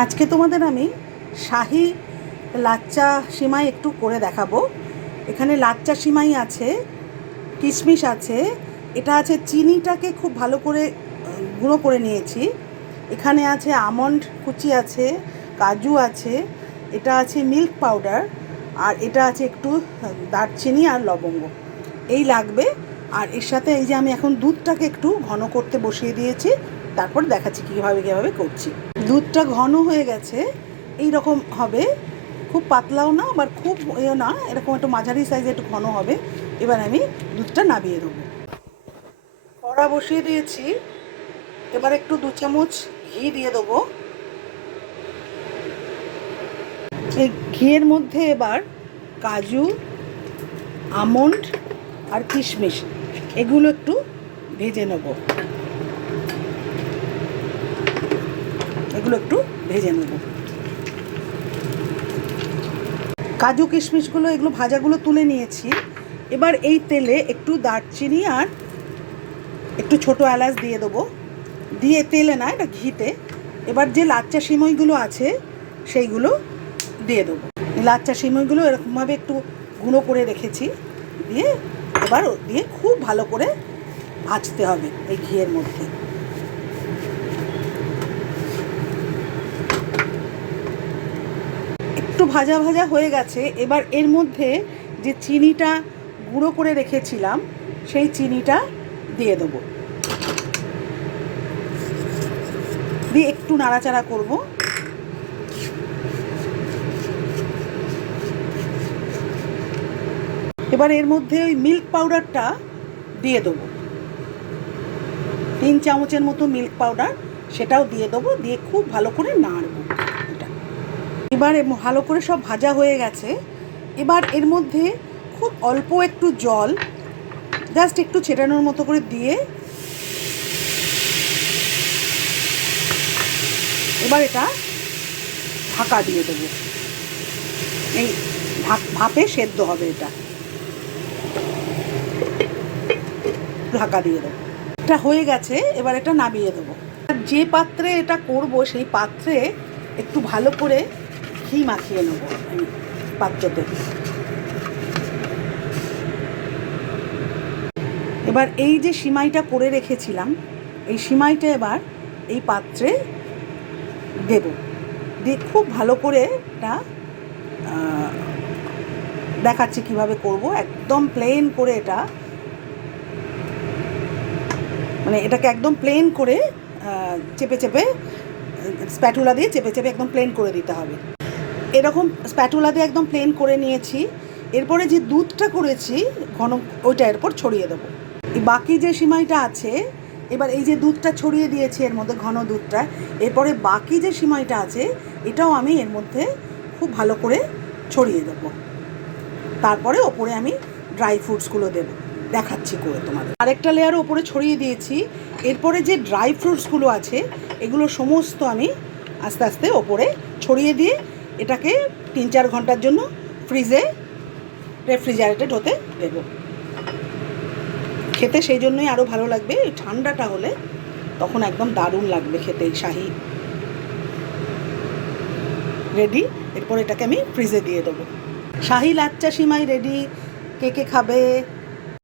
আজকে তোমাদের আমি শাহি লাচ্চা সিমাই একটু করে দেখাবো। এখানে লাচ্চা সিমাই আছে, কিশমিশ আছে, এটা আছে চিনিটাকে খুব ভালো করে গুঁড়ো করে নিয়েছি। এখানে আছে আমন্ড কুচি আছে, কাজু আছে, এটা আছে মিল্ক পাউডার, আর এটা আছে একটু দারচিনি আর লবঙ্গ, এই লাগবে। আর এর সাথে এই যে আমি এখন দুধটাকে একটু ঘন করতে বসিয়ে দিয়েছি, তারপর দেখাচ্ছি কীভাবে করছি। দুধটা ঘন হয়ে গেছে, এই রকম হবে, খুব পাতলাও না আবার খুব এও না, এরকম একটু মাঝারি সাইজে একটু ঘন হবে। এবার আমি দুধটা নামিয়ে দেবো। কড়া বসিয়ে দিয়েছি, এবার একটু 2 চামচ ঘি দিয়ে দেবো। এই ঘিয়ের মধ্যে এবার কাজু, আমন্ড আর কিশমিশ এগুলো একটু ভেজে নেব, কাজু কিশমিশগুলো এগুলো ভাজাগুলো তুলে নিয়েছি। এবার এই তেলে একটু দারচিনি আর একটু ছোটো এলাচ দিয়ে দেবো, দিয়ে তেলে না, এটা ঘিতে। এবার যে লাচ্চা সিমইগুলো আছে সেইগুলো দিয়ে দেবো। লাচ্চা সিমইগুলো এরকমভাবে একটু গুঁড়ো করে রেখেছি, এবার দিয়ে খুব ভালো করে ভাজতে হবে এই ঘিয়ের মধ্যে। একটু ভাজা ভাজা হয়ে গেছে, এবার এর মধ্যে যে চিনিটা গুঁড়ো করে রেখেছিলাম সেই চিনিটা দিয়ে দেবো, দিয়ে একটু নাড়াচাড়া করব। এবার এর মধ্যে ওই মিল্ক পাউডারটা দিয়ে দেবো, 3 চামচের মতো মিল্ক পাউডার, সেটাও দিয়ে দেবো, দিয়ে খুব ভালো করে নাড়ব এটা। এবার ভালো করে সব ভাজা হয়ে গেছে, এবার এর মধ্যে খুব অল্প একটু জল জাস্ট একটু ছেটানোর মতো করে দিয়ে এবার এটা ঢাকা দিয়ে দেবো। এই ভাপে সেদ্ধ হবে, এটা ঢাকা দিয়ে দেবো। এটা হয়ে গেছে, এবার এটা নামিয়ে দেবো। যে পাত্রে এটা করব সেই পাত্রে একটু ভালো করে ঘি মাখিয়ে নেবো আমি পাত্রতে। এবার এই যে সিমাইটা করে রেখেছিলাম, এই সিমাইটা এবার এই পাত্রে দেব, দিয়ে খুব ভালো করে এটা দেখাচ্ছি কিভাবে করব। একদম প্লেন করে এটা, মানে এটাকে একদম প্লেন করে চেপে চেপে স্প্যাটুলা দিয়ে চেপে চেপে একদম প্লেন করে দিতে হবে। এরকম স্প্যাটুলা দিয়ে একদম প্লেন করে নিয়েছি। এরপরে যে দুধটা করেছি ঘন, ওইটা এরপর ছড়িয়ে দেবো। বাকি যে সিমাইটা আছে, এবার এই যে দুধটা ছড়িয়ে দিয়েছি এর মধ্যে, ঘন দুধটা, এরপরে বাকি যে সিমাইটা আছে এটাও আমি এর মধ্যে খুব ভালো করে ছড়িয়ে দেবো। তারপরে ওপরে আমি ড্রাই ফ্রুটসগুলো দেবো, দেখাচ্ছি করে তোমাদের। আরেকটা লেয়ার ওপরে ছড়িয়ে দিয়েছি। এরপরে যে ড্রাই ফ্রুটসগুলো আছে এগুলো সমস্ত আমি আস্তে আস্তে ওপরে ছড়িয়ে দিয়ে এটাকে 3-4 ঘন্টার জন্য রেফ্রিজারেটেড হতে দেবো। খেতে সেই জন্যই আরও ভালো লাগবে, ঠান্ডাটা হলে তখন একদম দারুণ লাগবে খেতে। এই শাহি রেডি, এরপর এটাকে আমি ফ্রিজে দিয়ে দেবো। শাহি লাচ্চা সিমাই রেডি। কে কে খাবে